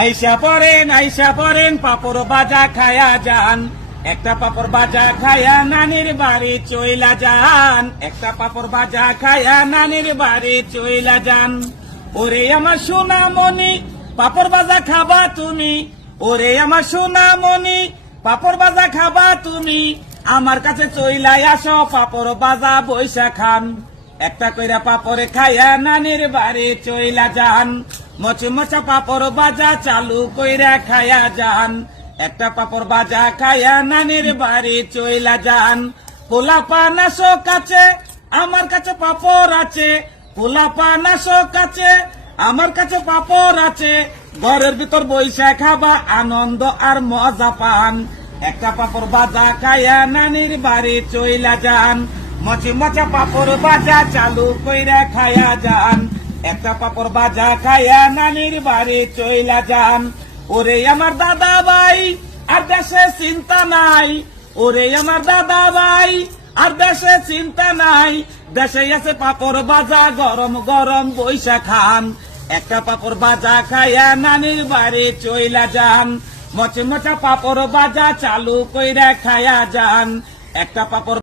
আইসা পড়েন পাপড় বাজা খায়া যান, একটা পাপড় বাজা খায়া নানির বাড়ি চইলা যান, একটা পাপড় বাজা খায়া নানির বাড়ি চইলা যান। ওরে আমার সোনামণি পাপড় বাজা খাবা তুমি, ওরে আমার সোনামণি পাপড় বাজা খাবা তুমি, আমার কাছে চইলাই আসো পাপড় বাজা বইসা খান। একটা কইরা পাপড়ে খায়া নানির বাড়ি চইলা যান, মচমচা পাপড় বাজা চালু কইরা খায়া যান, একটা পাপড় বাজা খায়া নানির বাড়ি চইলা যান। পোলাপা নাসো কাছে আমার কাছে পাপড় আছে, পোলাপা নাসো কাছে আমার কাছে পাপড় আছে, ঘরের ভিতর বইসা খাবা আনন্দ আর মজা পান। একটা পাপড় বাজা খায়া নানির বাড়ি চইলা যান, মচমচা পাপড় বাজা চালু কইরা খায়া যান, একটা পাপড় বাজা খায়া নানির বাড়ি চইলা যান। ওরে আমার দাদা ভাই আর দেশে চিন্তা নাই, ওরে আমার দাদা ভাই আর দেশে চিন্তা নাই, দেশে আছে পাপড় বাজা গরম গরম বইসা খান। একটা পাপড় বাজা খায়া নানির বাড়ি চইলা যান, মচমচা পাপড় বাজা চালু কইরা খায়া যান, একটা পাপড়